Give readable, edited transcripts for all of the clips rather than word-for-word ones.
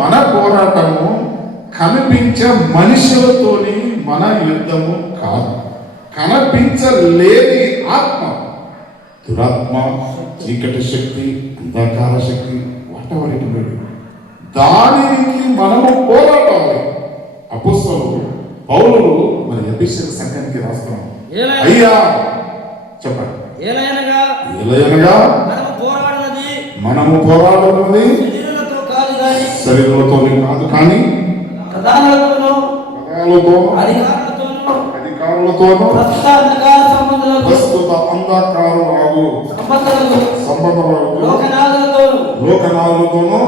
మన పోరాటము కనిపించే మనుషులతోని మన యుద్ధము కాదు. కనిపించలేని ఆత్మ, దురాత్మ, చీకటి శక్తి, అంధకార శక్తి, వాటవరికి దానికి మనము పోరాటాలి. అపోస్తలుడు పౌలుడు మరి ఎఫెసీయుల సంఘానికి రాస్తున్నాం. అయ్యా చెప్పండి. ఏలయనగా మనము పోరాడుతున్నది శరీరంతో కాదు, కానీ ప్రధానులతోనూ అధికారులతోనూ ప్రస్తుత అంధకారము సంబంధములకు లోకనాథులతోనూ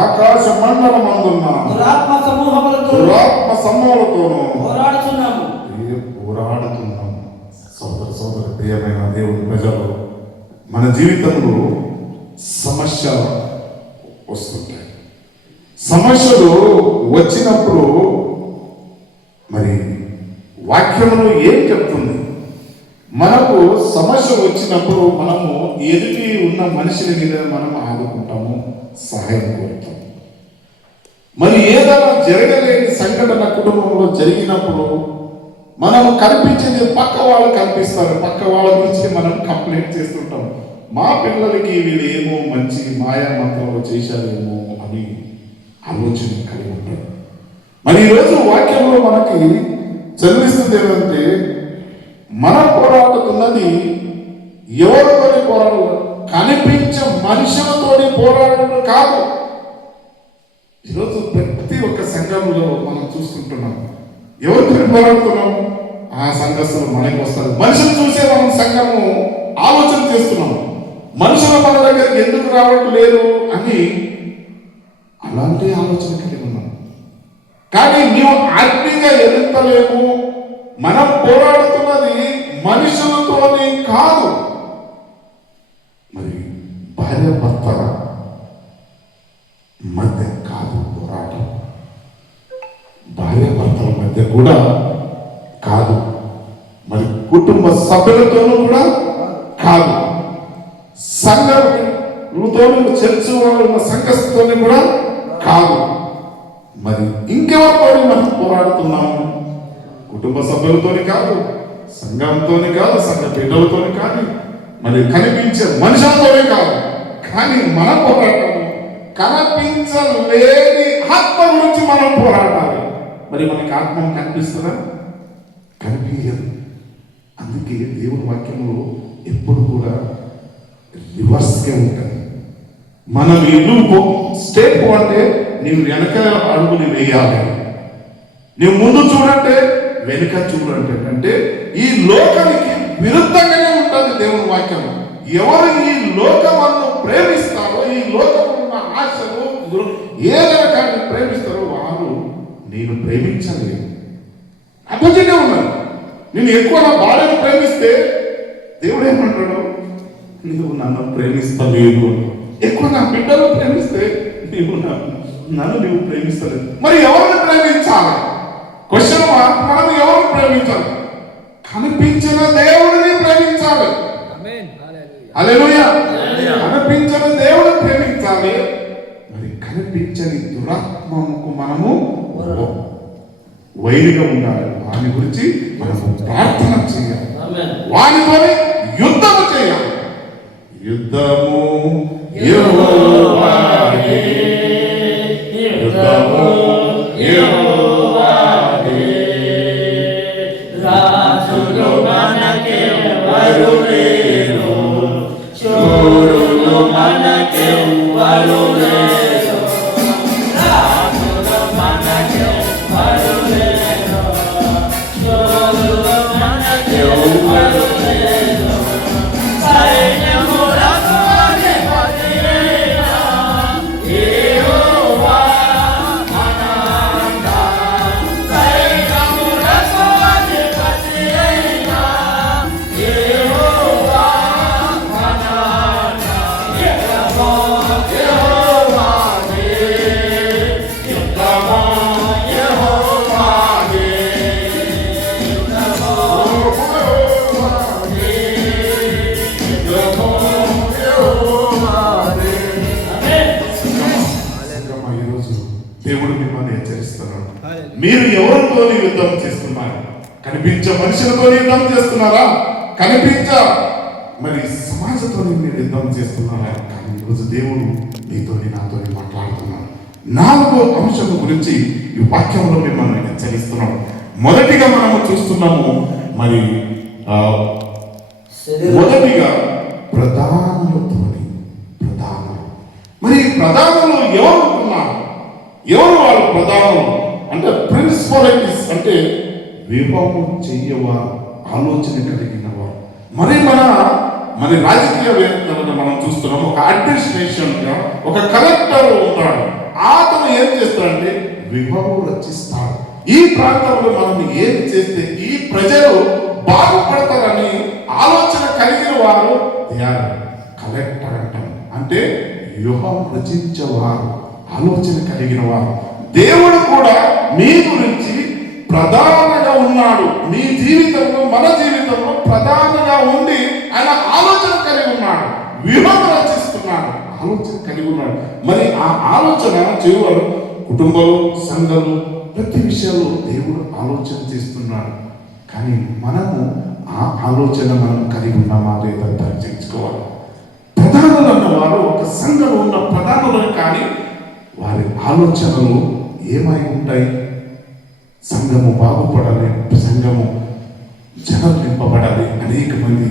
ఆకాశ మండలమందున్న దురాత్మ సమూహములతోనూ పోరాడుతున్నాము. సోదర ప్రియమైన దేవుని ప్రజలు, మన జీవితంలో సమస్య వస్తుంటాయి. సమస్యలు వచ్చినప్పుడు మరి వాక్యములు ఏం చెప్తుంది? మనకు సమస్య వచ్చినప్పుడు మనము ఎదుటి ఉన్న మనిషిని మీద మనం ఆదుకుంటాము, సహాయం కోరుతాము. మరి ఏదైనా జరగలేని సంఘటన కుటుంబంలో జరిగినప్పుడు మనము కనిపించేది పక్క వాళ్ళు కనిపిస్తారు, పక్క వాళ్ళ గురించి మనం కంప్లైంట్ చేస్తుంటాం. మా పిల్లలకి వీళ్ళు ఏమో మంచి మాయా మంత్రంలో చేశారేమో అని ఆలోచన కలిగి ఉంటారు. మరి ఈరోజు వాక్యంలో మనకి చదివిస్తుంది ఏంటంటే, మనం పోరాడుతున్నది ఎవరితోని పోరాడు, కనిపించే మనుషులతోని పోరాడడం కాదు. ఈరోజు ప్రతి ఒక్క సంఘంలో మనం చూస్తుంటున్నాం, ఎవరితో పోరాడుతున్నాం? ఆ సంఘస్థులు మనకి వస్తారు. మనుషులు చూసే మనం సంఘము ఆలోచన చేస్తున్నాం, మనుషులు మన దగ్గరికి ఎందుకు రావట్లేదు అని అలాంటి ఆలోచన కలిగి ఉన్నాం. కానీ నీవు ఆత్మీయంగా ఎదుగుతలేము. మనం పోరాడుతున్నది మనుషులతోనే కాదు. మరి భార్య భర్త మధ్య కాదు పోరాటం, భార్య భర్తల మధ్య కూడా కాదు, మరి కుటుంబ సభ్యులతోనూ కూడా కాదు, సంఘంతోనూ చర్చ్ వాళ్ళు ఉన్న సంఘస్థతోని కూడా కాదు. మరి ఇంకెవరితో మనం పోరాడుతున్నాము? కుటుంబ సభ్యులతోని కాదు, సంఘంతోని కాదు, సంఘ బిడ్డలతోని కాదు, మరి కనిపించే మనుషులతోనే కాదు. కానీ మన పోరాటము కనిపించలేని ఆత్మ గురించి మనం పోరాడాలి. మరి మనకి ఆత్మ కనిపిస్తుందా? కనిపించదు. అందుకే దేవుని వాక్యంలో ఎప్పుడు కూడా రివర్స్గా ఉంటుంది. మనం ఇల్లు స్టెప్ అంటే నీవు వెనక అడుగుని వేయాలి, నీవు ముందు చూడంటే వెనుక చూడంటే. అంటే ఈ లోకానికి విరుద్ధంగానే ఉంటుంది దేవుని వాక్యం. ఎవరు ఈ లోకమును ప్రేమిస్తారో, ఈ లోకమున్న ఆశలు ఏదైనా కానీ ప్రేమిస్తారో వారు నేను ప్రేమించలేదు. అపోజిటే ఉన్నారు. నేను ఎక్కువ నా భార్యను ప్రేమిస్తే దేవుడు ఏమంటాడు? నువ్వు నన్ను ప్రేమిస్తలేదు. ఎక్కువ నా బిడ్డలు ప్రేమిస్తే నన్ను నువ్వు ప్రేమిస్తలేదు. మరి ఎవరిని ప్రేమించాలి? క్వశ్చన్ మనం ఎవరిని ప్రేమించాలి? కనిపించిన దేవుడిని ప్రేమించాలి. హల్లెలూయా. కనిపించిన దేవుడిని ప్రేమించాలి. మరి కనిపించని దురాత్మకు మనము వైరిగా ఉండాలి. వాని గురించి మనము ప్రార్థన చేయాలి, వానితోని యుద్ధము చేయాలి. యుద్ధము యెహోవాదే, యుద్ధము యెహోవాదే. రాజులు మనకెవరు లేరు, శూరులు మనకెవరు లేరు, రాజులు మనకెవరు లేరు, శూరులు మనకెవరు లేరు, సైన్యములకు అధిపతియైన యెహోవా మనంతా, సైన్యములకు అధిపతియైన యెహోవా మనంతా. యెహోవా హెచ్చరిస్తున్నాడు. మీరు ఎవరితో యుద్ధం చేస్తున్నారు? కనిపించే మనుషులతో యుద్ధం చేస్తున్నారా? కనిపించ మరి సమాజంతో మీరు యుద్ధం చేస్తున్నారా? కానీ ఈరోజు దేవుడు నీతో నాతో మాట్లాడుతున్నాడు. 4వ అంశం గురించి ఈ వాక్యంలో మిమ్మల్ని హెచ్చరిస్తున్నాడు. మొదటిగా మనము చూస్తున్నాము మరి మొదటిగా ప్రధానులతోని మరి ప్రధానులు ఎవరు ఉంటున్నారు? ఎవరు వాళ్ళు ప్రధానులు అంటే ప్రిన్సిపాలిటీస్ అంటే వివాహం చెయ్యవారు, ఆలోచన కలిగిన వారు. మరి రాజకీయవేత్తలను మనం చూస్తున్నాము. ఒక అడ్మినిస్ట్రేషన్ గా ఒక కలెక్టర్ ఉంటాడు. అతను ఏం చేస్తాడంటే వివాహం రచిస్తాడు. ఈ ప్రాంతంలో మనం ఏం చేస్తే ఈ ప్రజలు బాగుపడతారని ఆలోచన కలిగిన వారు కలెక్టర్ అంటాం. అంటే వ్యూహం రచించేవారు, ఆలోచన కలిగిన వారు. దేవుడు కూడా మీ గురించి ప్రధానంగా ఉన్నాడు. మీ జీవితంలో, మన జీవితంలో ప్రధానంగా ఉండి ఆయన ఆలోచన కలిగి ఉన్నాడు. వ్యూహం రచిస్తున్నాడు, ఆలోచన కలిగి ఉన్నాడు. మరి ఆ ఆలోచన చేయవారు కుటుంబాలు, సంఘాలు, ప్రతి విషయంలో దేవుడు ఆలోచన చేస్తున్నాడు. కానీ మనము ఆ ఆలోచన మనం కలిగి ఉన్నామా లేదా పరీక్షించుకోవాలి. ప్రధానులు అన్నవారు ఒక సంఘంలో ఉన్న ప్రధానులను కానీ వారి ఆలోచనలు ఏమై ఉంటాయి? సంఘము బాగుపడాలి, సంఘము జనం నింపబడాలి, అనేక మంది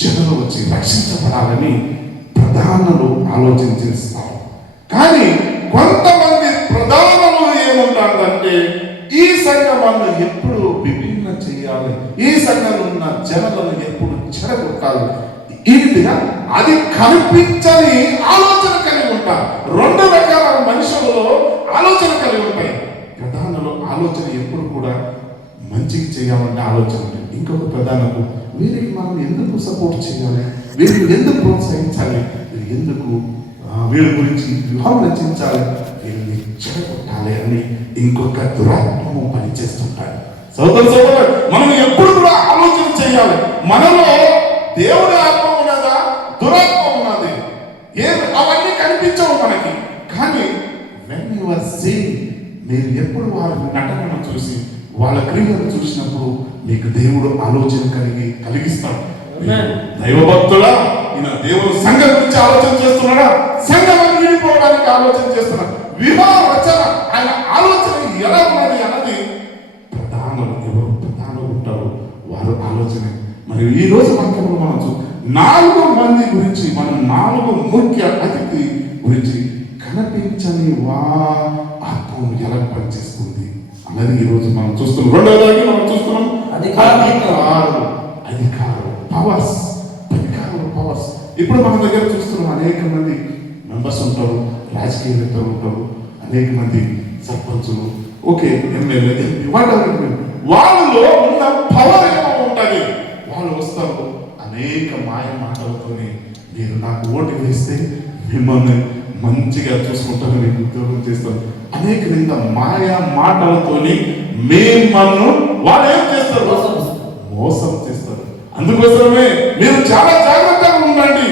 జనులు వచ్చి రక్షించబడాలని ప్రధానులు ఆలోచన చేస్తారు. కానీ కొంతమంది ప్రధానులు ఏముంటారంటే ఈ సంఘాలను ఎప్పుడు విభిన్న చేయాలి, ఈ సంఘంలో ఉన్న జనులను ఎప్పుడు చెడగొట్టాలి, ఈ విధంగా అది కనిపించని ఆలోచన కలిగి ఉంటారు. 2 రకాల మనుషులలో ఆలోచన కలిగి ఉంటాయి. ప్రధానులు ఆలోచన ఎప్పుడు కూడా మంచిగా చేయాలంటే ఆలోచన ఉంటుంది. ఇంకొక ప్రధానకు వీరికి మనం ఎందుకు సపోర్ట్ చేయాలి, వీరిని ఎందుకు ప్రోత్సహించాలి, వీళ్ళ గురించి వ్యూహం రచించాలి, వీరిని చెడగొట్టాలి అని ఇంకొక దురాత్మము పనిచేస్తుంటారు. సోదరు మనం ఎప్పుడు కూడా ఆలోచన చేయాలి. మనలో దేవుడి ఆత్మ ఉన్నదా, దురాత్మ ఉన్నది, అవన్నీ కనిపించవు మనకి. కానీ when you are seeing, మీరు ఎప్పుడు వారి నటనను చూసి వాళ్ళ క్రియలను చూసినప్పుడు మీకు దేవుడు ఆలోచన కలిగిస్తాడు. దైవభక్తుడా, ఈయన దేవుడు సంఘం గురించి ఆలోచన చేస్తున్నాడా, సంఘాన్ని విడిపోవడానికి ఆలోచన చేస్తున్నాడు. వివాహ రచన ఆయన ఆలోచన ఎలా ఉన్నది అన్నది ఎవరు ప్రధానులు ఉంటారు వారు ఆలోచన. మరియు ఈ రోజు వాక్యంలో మనం 4 మంది గురించి, మనం 4 ముఖ్య అతిథి గురించి కనిపించని ఆత్మ ఎలా పనిచేస్తుంది అన్నది ఈ రోజు మనం చూస్తున్నాం. రెండవదానికి మనం చూస్తున్నాం అధికారులు, పవర్స్. ఇప్పుడు మన దగ్గర చూస్తున్నాం అనేక మంది మెంబర్స్ ఉంటారు, రాజకీయవేత్తలు ఉంటారు, అనేక మంది సర్పంచులు, ఎమ్మెల్యే, వాళ్ళలో ఉన్న పవర్ ఏమో ఉంటుంది. వాళ్ళు వస్తారు అనేక మాయ మాటలతోని, మీరు నాకు ఓటు వేస్తే మిమ్మల్ని మంచిగా చూసుకుంటారు, మీకు ఉద్యోగం చేస్తారు, అనేక విధంగా మాయా మాటలతోని మిమ్మల్ని వాళ్ళు ఏం చేస్తారు? మోసం చేస్తారు. అందుకోసమే మీరు చాలా జాగ్రత్తగా ఉండండి.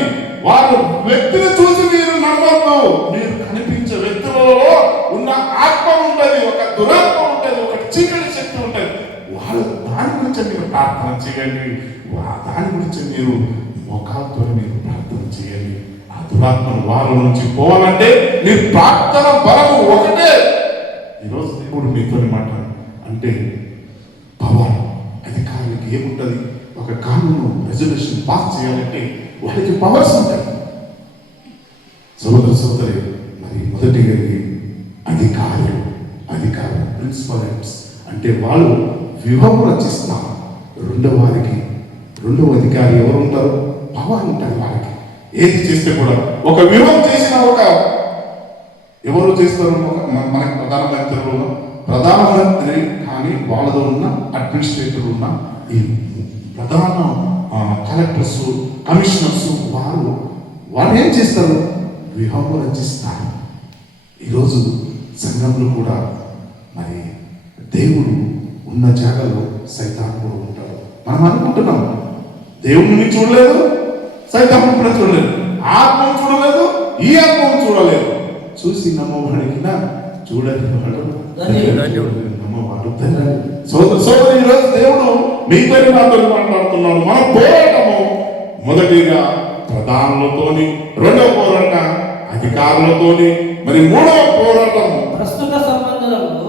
వారు వ్యక్తిని చూసి మీరు నమ్మద్దు. మీరు కనిపించే వ్యక్తులలో ఉన్న ఆత్మ ఉంటుంది, ఒక దురాత్మ ఉంటుంది, ఒక చీకటి శక్తి ఉంటుంది. వాళ్ళు దాని గురించి మీరు ప్రార్థన చేయండి. దాని గురించి మీరు ముఖాలతో మీరు ప్రార్థన చేయండి. ఆ దురాత్మను వారి నుంచి పోవాలంటే మీ ప్రార్థన బలము ఒకటే. ఈరోజు దేవుడు మీతో మాట్లాడు అంటే పవర్. అధికారులకు ఏముంటుంది? ఒక కానూను రెజల్యూషన్ పాస్ చేయాలంటే వాళ్ళకి పవర్స్ ఉంటాయి. సోదరి మరి మొదటిగా అధికారులు ప్రిన్సిపాలిటీస్ అంటే వాళ్ళు వ్యూహం రచిస్తారు. రెండవ అధికారి ఎవరు ఉంటారు? పవర్ ఉంటుంది వాళ్ళకి. ఏది చేస్తే కూడా ఒక వ్యూహం చేసిన ఎవరు చేస్తారు? మనకి ప్రధానమంత్రి కానీ వాళ్ళతో ఉన్న అడ్మినిస్ట్రేటర్ ఉన్న ఈ ప్రధాన కలెక్టర్స్, కమిషనర్స్, వాళ్ళు ఏం చేస్తారు? వ్యూహం రచిస్తారు. ఈరోజు సంఘంలో కూడా మరి దేవుడు ఉన్న జాగాలో సైతాను కూడా ఉంటాడు. మనం అనుకుంటున్నాం దేవుడిని చూడలేదు, సైతాను కూడా చూడలేదు, ఆత్మను చూడలేదు, ఈ ఆత్మను చూడలేదు. చూసి నమ్మబడిన చూడని వాడు ధన్యుడు. నమ్మవాడు ధన్యుడు. సోదరి ఈరోజు దేవుడు మీతో నాతో మాట్లాడుతున్నాడు. మన పోరాటము మొదటిగా ప్రధానులతోని, రెండవ పోరాట అధికారులతోని, మరి మూడవ పోరాటం ప్రస్తుత సంబంధులకు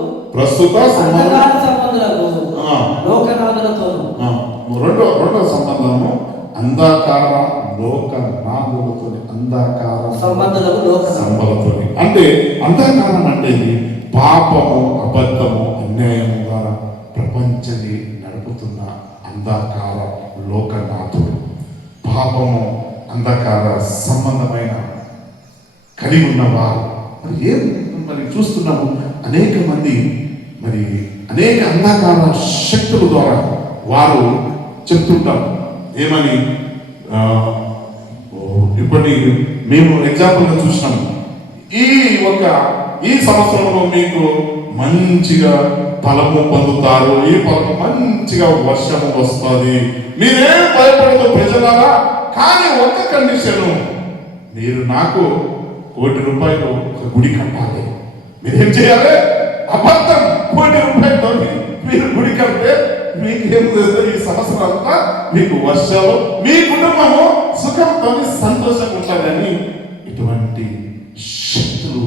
రెండవ సంబంధము అంధకార లోకనాథులతో, అంధకార సంబంధులతో. అంటే అంధకారం అంటే ఇది పాపము, అబద్ధము, అన్యాయము ద్వారా ప్రపంచాన్ని నడుపుతున్న అంధకార లోకనాథుడు. పాపము, అంధకార సంబంధమైన కలిగి ఉన్నవారు మరి చూస్తున్నాము. అనేక మంది మరి అనేక అంధకార శక్తుల ద్వారా వారు చెప్తుంటారు. ఏమని ఇప్పటి మేము ఎగ్జాంపుల్గా చూసినాము. ఈ సంవత్సరంలో మీకు మంచిగా ఫలము పొందుతారు, ఈ ఫలము మంచిగా వర్షము వస్తుంది, మీరేం భయపడదు ప్రజలారా. కానీ ఒక కండిషను, మీరు నాకు ₹1,00,00,000 ఒక గుడి కట్టాలి. మీరేం చేయాలి? అబద్ధం. ₹1,00,00,000 మీరు గుడి కడితే మీకేం చేస్తే ఈ సంవత్సరం అంతా మీకు వర్షాలు, మీ కుటుంబము సుఖంతో సంతోషంగా ఉంటారని ఇటువంటి శక్తులు,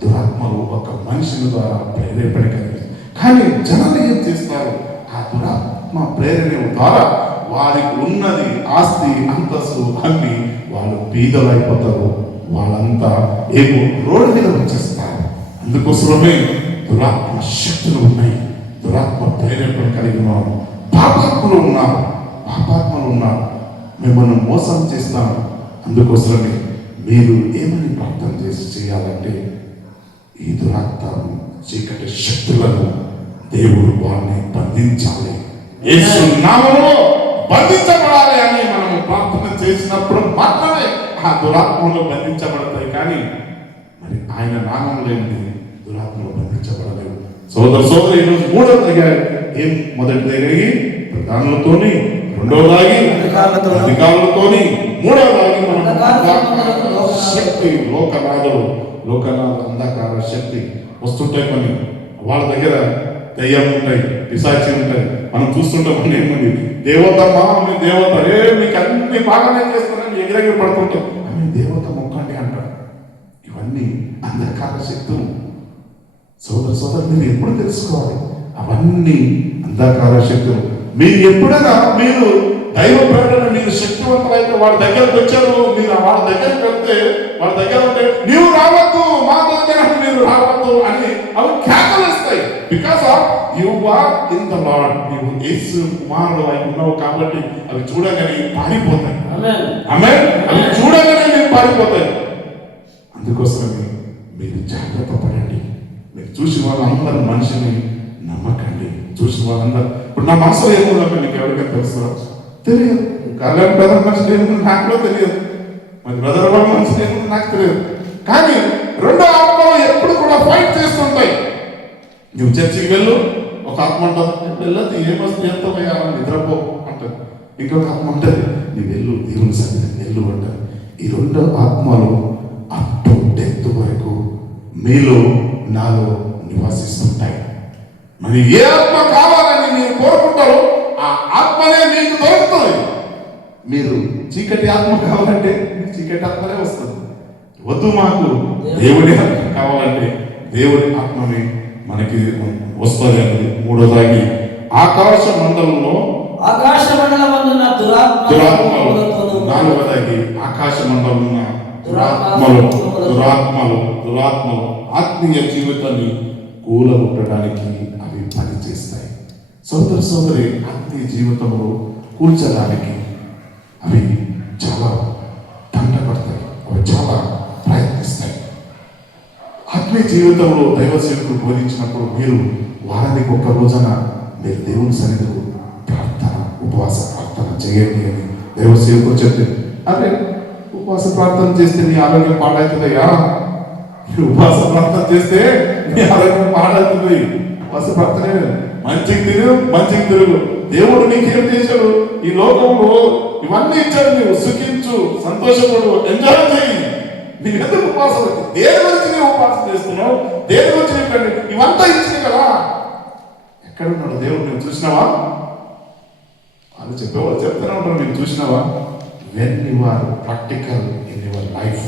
దురాత్మలు ఒక మనిషిని ద్వారా ప్రేరేపణ కలిగి. కానీ జనాలు ఏం చేస్తారు? ఆ దురాత్మ ప్రేరణ ద్వారా వారికి ఉన్నది ఆస్తి అంతస్తు అన్ని వాళ్ళు బీదలైపోతారు. వాళ్ళంతా ఏమో రోడ్డు మీద వచ్చేస్తారు. అందుకోసమే దురాత్మ శక్తులు ఉన్నాయి, దురాత్మ ప్రేరేపణ కలిగిన వారు, పాపాత్మలు ఉన్నారు, మిమ్మల్ని మోసం చేస్తున్నారు. అందుకోసమే మీరు ఏమని ప్రార్థన చేయాలంటే, ఈ దురాత్మ చీకటి శక్తులను దేవుడు వారిని బంధించాలి, యేసు నామములో బంధించబడాలి అని మనం ప్రార్థన చేసినప్పుడు మాత్రమే ఆ దురాత్మలు బంధించబడతాయి. కానీ మరి ఆయన నామం లేని దురాత్మలు బంధించబడలేవు. సోదరి ఈరోజు మూడవ దగ్గర ఏం? మొదటి దగ్గర ప్రధానులతోని, రెండవదాగి అధికారులతోని, మూడవదాగి మనం శక్తి, లోకనాథ అంధకార శక్తి వస్తుంటాయి. కొన్ని వాళ్ళ దగ్గర దయ్యం ఉంటాయి, పిశాచి ఉంటాయి. మనం చూస్తుంటాం. ఏమని దేవతమ్మా, మీ దేవత, మీకు అన్ని బాగానే చేస్తారని ఎగిరెగిరి పడుతుంటాం. ఆమె దేవత మొక్కండి అంటారు. ఇవన్నీ అంధకార శక్తులు. సోదరు మీరు ఎప్పుడు తెలుసుకోవాలి? అవన్నీ అంధకార శక్తులు. మీరు ఎప్పుడైనా మీరు దైవ ప్రకటన, మీరు శక్తివంతులైతే వాళ్ళ దగ్గరకు వచ్చారు, మీరు వాళ్ళ దగ్గరికి వెళ్తే వాళ్ళ దగ్గర ఉంటే నీవు రావద్దు, మా దగ్గర మీరు రావద్దు అని అవి కేకలు ఇస్తాయి. Because of you are in the lord. నీవు యేసు కుమారుడు అయి ఉన్నావు కాబట్టి అవి చూడగానే పారిపోతాయి. ఆమేన్. అవి చూడగానే మీరు పారిపోతాయి. అందుకోసమే మీరు జాగ్రత్త పడండి. మీరు చూసిన వాళ్ళందరూ మనిషిని నమ్మకండి. చూసిన వాళ్ళందరూ ఇప్పుడు నా మనసులో ఏముందంటే మీకు ఎవరికైనా తెలుస్తుందా? తెలియదు. కళ్యాణ్ బ్రదర్ మనిషి ఏముంది నాకు తెలియదు, మరి బ్రదర్ వాళ్ళ మనిషి ఏముంది నాకు తెలియదు. కానీ రెండో ఆత్మలు ఎప్పుడు కూడా ఫైట్ చేస్తుంటాయి. నువ్వు చర్చికి వెళ్ళు, ఒక ఆత్మ అంటారు వెళ్ళదు, ఏమొస్తుంది ఎంత నిద్రపో అంటారు. ఇంకొక ఆత్మ అంటది నీ వెళ్ళు, దేవుని సన్నిధికి వెళ్ళు అంటారు. ఈ రెండు ఆత్మలు అప్ టు డెత్ వరకు మీలో నాలో నివాసిస్తుంటాయి. మరి ఏ ఆత్మ కావాలని మీరు కోరుకుంటారో ఆ ఆత్మనే మీకు దొరుకుతుంది. మీరు చీకటి ఆత్మ కావాలంటే చీకటి ఆత్మనే వస్తుంది. వద్దు మాకు దేవుని ఆత్మ కావాలంటే దేవుని ఆత్మని మనకి వస్తుంది అని. మూడోదాగి ఆకాశ మండలంలో దురాత్మలు. నాలుగోదాగి ఆకాశ మండలంలో దురాత్మలు ఆత్మీయ జీవితాన్ని కూలగొట్టడానికి అవి పనిచేస్తాయి. సోదరి ఆత్మీయ జీవితంలో కూల్చడానికి అవి చాలా తంటపడతాయి, అవి చాలా ప్రయత్నిస్తాయి. ఆత్మీయ జీవితంలో దైవ సేవకులు బోధించినప్పుడు మీరు వారానికి ఒక్క రోజున మీరు దేవుని సన్నిధిలో ప్రార్థన, ఉపవాస ప్రార్థన చేయండి అని దైవ సేవకులు చెప్తే, అదే ఉపవాస ప్రార్థన చేస్తే నీ ఆరోగ్యం పాడవుతుందయ్యా, ఉపవాస ప్రార్థన చేస్తే నీ ఆరోగ్యం పాడవుతుంది. ఉపవాస ప్రార్థనే మంచికి తిరుగు. దేవుడు నీకేం చేశాడు? ఈ లోకంలో ఇవన్నీ ఇచ్చాడు. నువ్వు సుఖించు, సంతోషపడు, ఎంజాయ్ చేయి. నీకు ఎందుకు ఉపవాసం? దేని గురించి నీవు ఉపవాసం చేస్తున్నావు? దేని గురించి ఎక్కడ ఉన్నాడు దేవుడు? నువ్వు చూసినావా? వాళ్ళు చెప్పేవాళ్ళు చెప్తూనే ఉంటారు, మీరు చూసినావా? When you are practical in your life,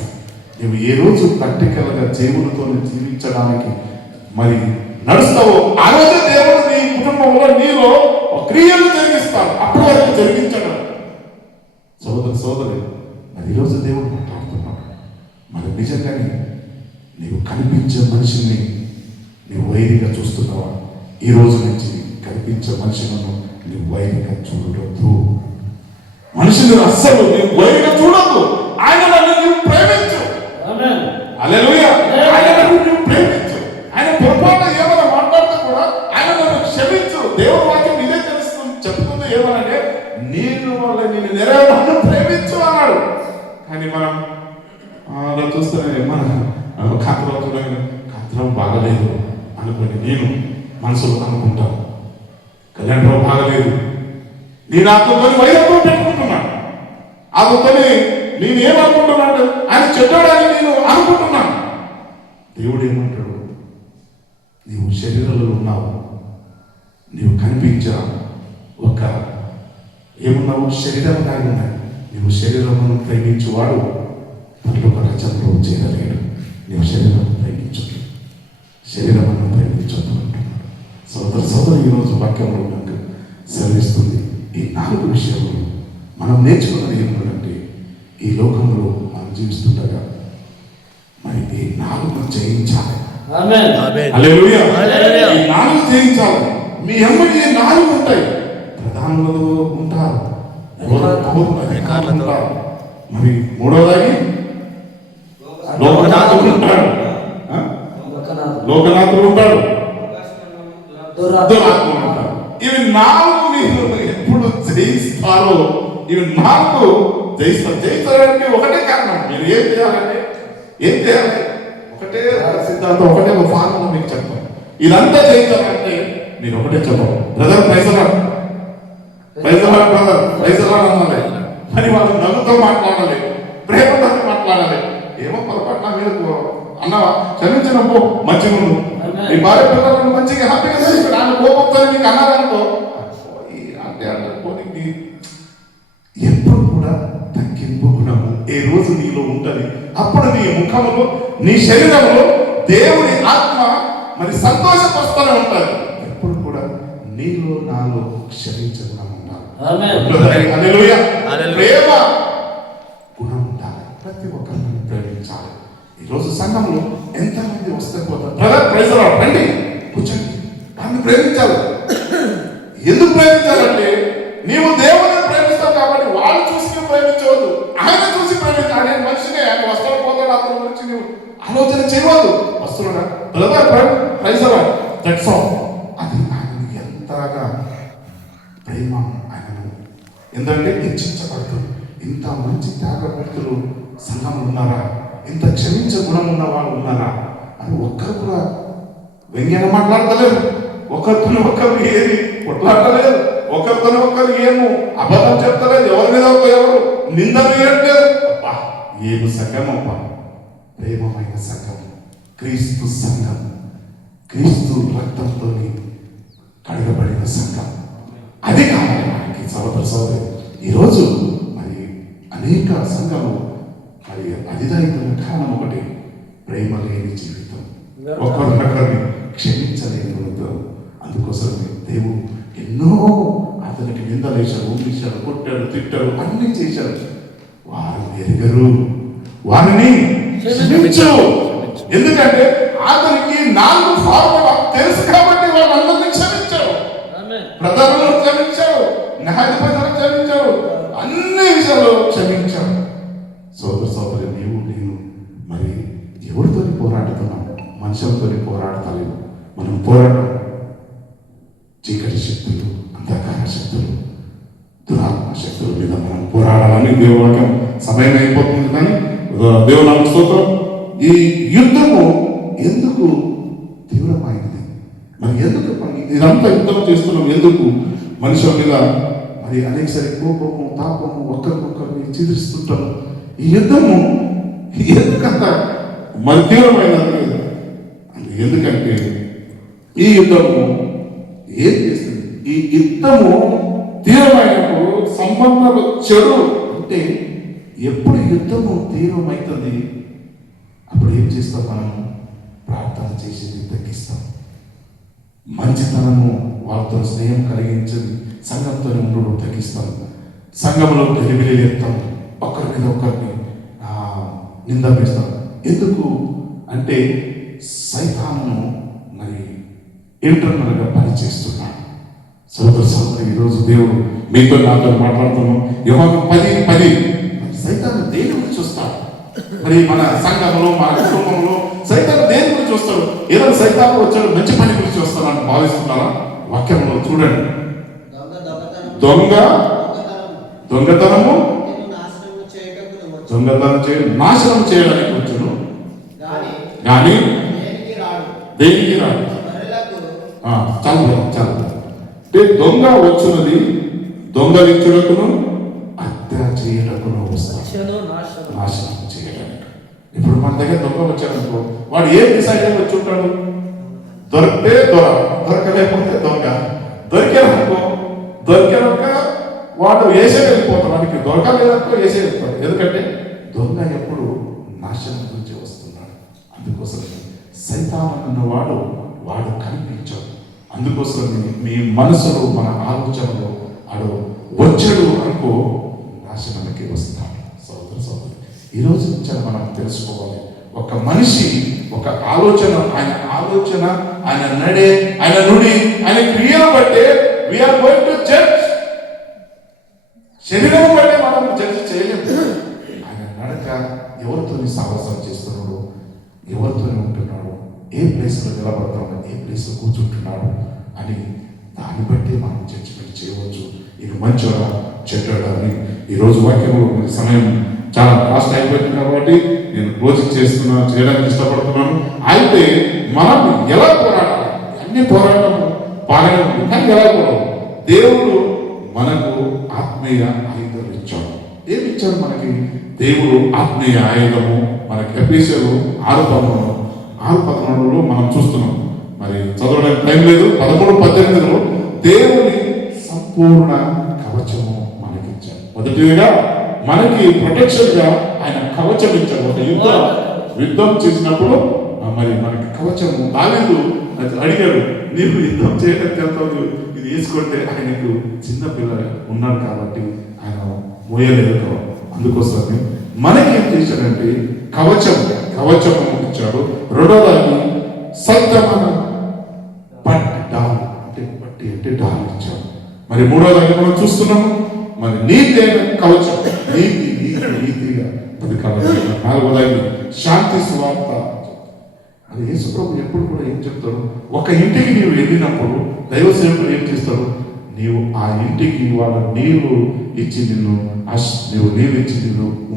నువ్వు ఏ రోజు ప్రాక్టికల్గా దేవునితో జీవించడానికి మరి నడుస్తావో ఆ రోజు దేవుడు నీ కుటుంబంలో నీలో క్రియలు జరిగిస్తాడు. అప్పుడు వరకు జరిగించడం. సోదరి మరి ఈరోజు దేవుడు మాట్లాడుతున్నాడు. మరి నిజంగానే నీవు కనిపించే మనిషిని నీవు వైరిగా చూస్తున్నావా? ఈ రోజు నుంచి కనిపించే మనుషులను నీవు వైరిగా చూడొద్దు. మనిషిని అస్సలు నీవు వైరిగా చూడొద్దు. ఆయన నీవు ప్రేమించు. హల్లెలూయా. ఆయన నీవు ప్రేమించు. ఆయన పొరపాటు ఏమైనా మాట్లాడితే కూడా ఆయన నన్ను క్షమించు. దేవుడి వాక్యం ఇదే చెప్తుంది ఏమనంటే నేను వల్ల నేను నెరవేర్ను ప్రేమించు అన్నాడు. కానీ మనం అలా చూస్తేనే మన కాంతరావు చూడగానే కాంతరావు బాగలేదు అనుకుని నేను మనసులో అనుకుంటాను, కళ్యాణరావు బాగలేదు, నేను అతనితో వైరత్వం పెట్టుకుంటున్నాను, అతనితో నేను ఏమనుకుంటున్నాడు ఆయన చెడ్డోడని నేను అనుకుంటున్నాను. దేవుడు ఏమంటాడు? నీవు శరీరంలో ఉన్నావు, నీవు కనిపించా ఒక ఏమున్నావు? శరీరం లాగా ఉన్నాయి. నీవు శరీరమును ప్రేమించువాడు పరలోక రాజ్యంలో చేరలేడు. నీవు శరీరం ప్రేమించు, శరీరమును ప్రేమించొద్దు అంటున్నాడు. సోదరు ఈరోజు వాక్యంలో నాకు సెలవిస్తుంది. ఈ 4 విషయాలు మనం నేర్చుకున్నది ఏమిటంటే ఈ లోకంలో మనం జీవిస్తుండగా మరి ఈ 4 జయించాలి. హల్లెలూయా. ఈ 4 జయించాలి. మీ ఎమ్మడి 4 ఉంటాయి. ప్రధానులు ఉంటారు, అధికారులు ఉంటారు, మరి 3వది లోకనాథుడు ఉంటాడు, లోకనాథుడు ఉంటాడు, దురాత్ముడు ఉంటాడు. ఇవి 4 మీరు ఎప్పుడు జయిస్తారో ఇవి 4 జయించడానికి ఒకటే కారణం. మీరు ఏం చేయాలంటే ఒకటే సిద్ధాంతం, ఒకటే ఒక ఫార్ములా మీకు చెప్తాను. ఇదంతా జయించాలంటే మీరు ఒకటే చెప్పాలి, బ్రదర్ ప్రైజలాడ్ అనాలి. మరి వాళ్ళు నవ్వుతో మాట్లాడాలి, ప్రేమతో మాట్లాడాలి. ఏమో పొరపాటు మీద అన్నవా క్షమించినప్పు మంచిగా ఉండు, నీ భార్య పిల్లలను మంచిగా హ్యాపీగా చదివి ఆయన కోపంతో నీకు అన్నారనుకో అంటే పోనీ ఎప్పుడు కూడా తగ్గింపు గుణము ఏ రోజు నీలో ఉంటుంది. అప్పుడు నీ ముఖములో నీ శరీరంలో దేవుని ఆత్మ మరి సంతోషపరుస్తూనే ఉంటుంది. ఎప్పుడు కూడా నీలో నాలో క్షమించే గుణం ఉండాలి. హల్లెలూయా. ప్రేమ గుణం ఉండాలి. ప్రతి ఒక్కరిని ప్రేమించాలి. ఈరోజు సంఘంలో ఎంతమంది వస్తే పోతారు, బ్రదర్ ప్రైజ్ ది లార్డ్ రండి కూర్చోండి, వారిని ప్రేమించాలి. ఎందుకు ప్రేమించాలంటే నీవు దేవుని ప్రేమిస్తావు కాబట్టి వాళ్ళు చూసి నువ్వు ప్రేమించవద్దు, ఆయన చూసి ప్రేమించాలి. ఆయన మనిషినే, ఆయన వస్తాడు పోతాడు, అతని గురించి నువ్వు ఆలోచన చేయవద్దు. వస్తున్నాడా brother praise the lord, that's all. అది ఆయన ఎంతగా ప్రేమ ఆయనను ఎందుకంటే హెచ్చించబడుతుంది. ఇంత మంచి త్యాగమూర్తులు సంఘంలో ఉన్నారా, ఇంత క్షమించే గుణం ఉన్న వాళ్ళు ఉన్నారా అని ఒక్కరు కూడా వ్యంగ్యంగా మాట్లాడతలేరు, ఒకరితో ఒకరు ఏది కొట్లాడలేదు, ఒకరితో ఒకరు ఏమో అబద్ధం చెప్తలేదు, ఎవరి మీద ఎవరు నిందలు వేయట్లేదు. అబ్బా ఏమి సంఘం అబ్బా, ప్రేమమైన సంఘం, క్రీస్తు సంఘం, క్రీస్తు రక్తంతో కడగబడిన సంఘం. అది కావాలి మనకి సోదరి. ఈరోజు మరి అనేక సంఘము మరి అధిదాయితున్న కారణం ఒకటి, ప్రేమ లేని జీవితం, ఒకరినొకరిని క్షమించలేని జీవితం. అందుకోసమే దేవుడు ఎన్నో అతనికి నిందలేశాడు, ఊపించాడు, కొట్టాడు, తిట్టాడు, అన్ని చేశాడు. వారు ఎరుగరు, వారిని క్షమించు. ఎందుకంటే అతనికి 4 ఫార్ములా తెలుసు కాబట్టి వాళ్ళందరినీ క్షమించాడు. ప్రజలను క్షమించాడు, న్యాయాధిపతులను క్షమించాడు, అన్ని విషయాలు క్షమించాడు. సోదరి నీవు నేను మరి ఎవరితో పోరాడుతున్నాం? మనుషులతో పోరాడతలేము. మనం పోరాటం చీకటి శక్తులు, అంధకార శక్తులు, దురాత్మ శక్తుల మీద మనం పోరాడాలని దేవుని సమయం అయిపోతుంది. కానీ దేవుని స్తోత్రం. ఈ యుద్ధము ఎందుకు తీవ్రమైనది? మరి ఎందుకు ఇదంతా యుద్ధం చేస్తున్నాం? ఎందుకు మనుషుల మీద మరి అనేకసారి కోపము, తాపము, ఒకరికొకరిని చిదిరిస్తుంటాము. ఈ యుద్ధము ఎందుకంత మరి తీవ్రమైనది? ఎందుకంటే ఈ యుద్ధము ఏం చేస్తుంది? ఈ యుద్ధము తీవ్రమైనప్పుడు సంబంధాలు చెడు అంటే ఎప్పుడు యుద్ధము తీవ్రమవుతుంది అప్పుడు ఏం చేస్తాం? మనం ప్రార్థన చేసేది తగ్గిస్తాం, మంచితనము వాళ్ళతో స్నేహం కలిగించేది సంఘంతో ఉండడం తగ్గిస్తాం, సంఘంలో గలిబిలి లేస్తాం, ఒకరి మీద ఒకరిని నింద వేస్తాం. ఎందుకు అంటే సైతాను మరి ఇంటర్నల్గా పనిచేస్తున్నాడు. సోదర సోదరి, ఈరోజు దేవుడు మీతో నాతో మాట్లాడుతున్నాం. యోహాను 10:10 సైతాను దేని గురించి చూస్తాడు? మరి మన సంఘంలో మన కుటుంబంలో సైతాను దేని గురించి చూస్తాడు? ఏదో సైతాను వచ్చాడు మంచి పని గురించి వస్తానని భావిస్తున్నారా? వాక్యంలో చూడండి, దొంగతనము నాశనం చేయడానికి వచ్చును కానీ దేనికి రాడు. చాలా అంటే దొంగ వచ్చున్నది దొంగలించుటకును హత్య చేయటకును వస్తాడు, నాశనం చేయడానికి. ఇప్పుడు మన దగ్గర దొంగ వచ్చాడనుకో, వాడు ఏం డిసైడ్ అయి వచ్చి ఉంటాడు? దొరికితే దొరకలేకపోతే దొంగ, దొరికాక వాడు వేసే వెళ్ళిపోతాడు. వాడికి దొరకలేదనుకో వేసే వెళ్ళిపోతాడు. ఎందుకంటే దొంగ ఎప్పుడు నాశనం గురించి వస్తున్నాడు. అందుకోసం సైతాను అన్నవాడు వాడు కనిపించాడు. అందుకోసం మీ మనసులో మన ఆలోచనలో వాడు వచ్చాడు అనుకో నాశనానికి వస్తాడు. సోదర సోదరి, ఈరోజు నుంచి మనం తెలుసుకోవాలి, ఒక మనిషి ఒక ఆలోచన, ఆయన నడే, ఆయన నుడి, ఆయన క్రియను బట్టే వీఆర్ గోయింగ్ టు జడ్జ్. శరీరం బట్టే మనం జడ్జ్ చేయలేము. ఆయన నడక, ఎవరితో సహవాసం చేస్తున్నాడు, ఎవరితో ఉంటున్నాడు, ఏ ప్లేస్లో నిలబడతాడు, ఏ ప్లేస్లో కూర్చుంటున్నాడు అని దాన్ని బట్టి మనం జడ్జిమెంట్ చేయవచ్చు. ఇది మంచోడా చెడ్డోడా అని. ఈరోజు వాక్యంలో సమయం చాలా కాస్ట్ అయిపోయింది కాబట్టి నేను క్లోజింగ్ చేయడానికి ఇష్టపడుతున్నాను. అయితే మనం ఎలా పోరాడాలి? అన్ని పోరాటం బాగానే ఉంది, కానీ ఎలా పోరాడాలి? దేవుడు మనకు ఆత్మీయ ఆయుధాలు ఇచ్చాడు. ఏమి ఇచ్చాడు మనకి? దేవుడు ఆత్మీయ ఆయుధము మనకి ఎఫెసీయులు 6:14 మనం చూస్తున్నాం. మరి చదవడానికి టైం లేదు. 13:18 దేవుని సంపూర్ణ కవచము మనకి ఇచ్చాడు. మొదటిగా మనకి ప్రొటెక్షన్ గా ఆయన కవచం ఇచ్చాడు. ఒక యుద్ధం చేసినప్పుడు మరి మనకి కవచము. దావీదు అడిగాడు, నీవు యుద్ధం చేయడానికి వెళ్తావు, ఇది వేసుకుంటే ఆయనకు చిన్న పిల్లలు ఉన్నాడు కాబట్టి ఆయన మోయలేదు కదా. అందుకోసమే మనకేం చేశాడంటే కవచం ఇచ్చాడు. రెండోదాన్ని సత్యమైన పట్టి అంటే డాల్ ఇచ్చాడు. మరి మూడోదాన్ని మనం చూస్తున్నాము, మరి నీతి అయిన కవచం, నీతిగా బతకాలి. నాలుగోదాన్ని శాంతి సువార్త. అది యేసుప్రభు ఎప్పుడు కూడా ఏం చెప్తాడు? ఒక ఇంటికి నీవు వెళ్ళినప్పుడు దైవ సేవకులు ఏం చేస్తాడు? నీవు ఆ ఇంటికి వాళ్ళ నీవు ఇచ్చి నిన్ను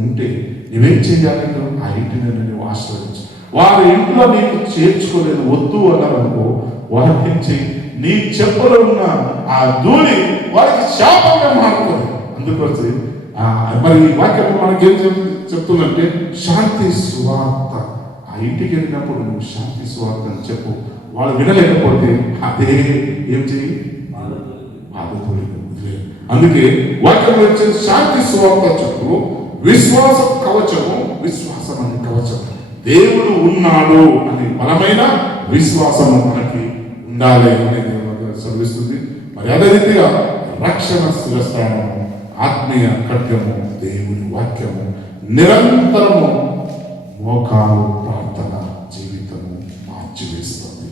ఉంటే నువ్వేం చేయాలి? ఆ ఇంటిని నువ్వు ఆశ్రయించు. వారి ఇంట్లో నీకు చేర్చుకోలేదు, వద్దు అన్నారనుకో, వారి నుంచి నీ చెప్పులో ఉన్న ఆ ధూళి వారికి శాపంగా మారుతుంది. అందుకోసం మరి ఈ వాక్యం మనకేం చెప్తుందంటే శాంతి సువార్త. ఆ ఇంటికి వెళ్ళినప్పుడు నువ్వు శాంతి సువార్త అని చెప్పు. వాళ్ళు వినలేకపోతే అదే ఏం చెయ్యి? అందుకే వాక్యం వచ్చే శాంతి సువార్త చెప్పు. విశ్వాస కవచము, విశ్వాసం అనే కవచం. దేవుడు ఉన్నాడు అని బలమైన విశ్వాసము మనకి ఉండాలి అనేది చదివిస్తుంది. మరి అదే రీతిగా రక్షణ శిరస్త్రాణము, ఆత్మీయ ఖడ్గము, దేవుని వాక్యము, నిరంతరము మోకాలు ప్రార్థన జీవితము మార్చివేస్తుంది.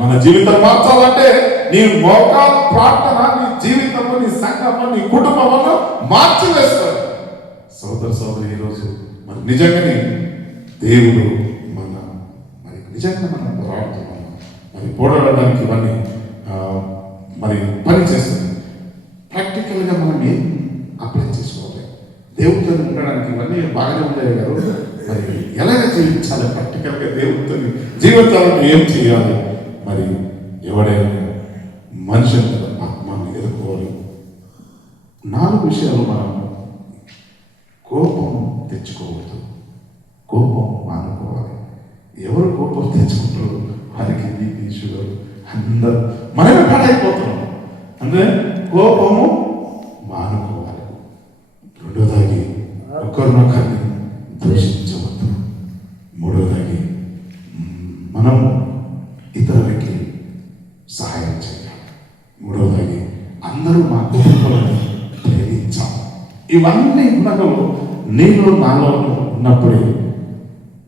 మన జీవితం మార్చాలంటే నీ మోకాలు ప్రార్థన నీ జీవితము, నీ సంఘము, నీ కుటుంబమును మార్చివేస్తుంది. సోదర సోదరి, ఈరోజు మరి నిజంగానే దేవుడు నిజంగా మనం పోరాడుతున్నాము. మరి పోరాడడానికి ఇవన్నీ మరి పని చేస్తుంది. ప్రాక్టికల్గా మనం ఏం అప్లై చేసుకోవాలి? దేవుడితో ఉండడానికి ఇవన్నీ బాగానే ఉంటాయి గారు. మరి ఎలాగ జీవించాలి? ప్రాక్టికల్గా దేవుడితో జీవితాలను ఏం చేయాలి? మరి ఎవడైనా మనుషులు ఆత్మను ఎదుర్కోవాలి. 4 విషయాలు మనం కోపం తెచ్చుకోవద్దు, కోపం మానుకోవాలి. ఎవరు కోపం తెచ్చుకుంటారో వారికి బీపీ, షుగర్, అందరూ మనమే పాడైపోతున్నాం. అంటే కోపము మానుకోవాలి. రెండోదాగి ఒకరినొకరిని దూషించవద్దు. మూడోదాగి మనము ఇతరులకి సహాయం చేయాలి. మూడోదాగి అందరూ మా కుటుంబాలను ప్రేమించాం. ఇవన్నీ గుణాలు నీలో నాలో ఉన్నప్పుడే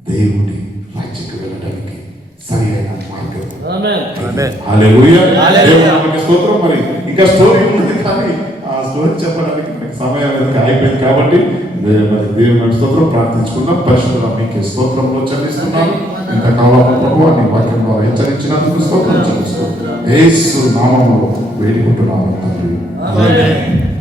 దేవుడి రాజ్యకు వెళ్ళడానికి సరి అయిన మార్గం. హల్లెలూయా. దేవుని నామమునకు స్తోత్రం. మరి ఇంకా స్టోరీ ఉన్నది, కానీ ఆ స్టోరీ చెప్పడానికి మనకి సమయం అనేది అయిపోయింది. కాబట్టి మరి దేవుని స్తోత్రం ప్రార్థించుకుందాం. పరిశుద్ధుల మీకే స్తోత్రంలో చెల్లిస్తున్నాను. ఇంతకాలం ప్రభువా నీ వాక్యం ద్వారా హెచ్చరించినందుకు స్తోత్రం చెల్లిస్తూ యేసు నామములో వేడుకుంటున్నాము తండ్రి. ఆమేన్.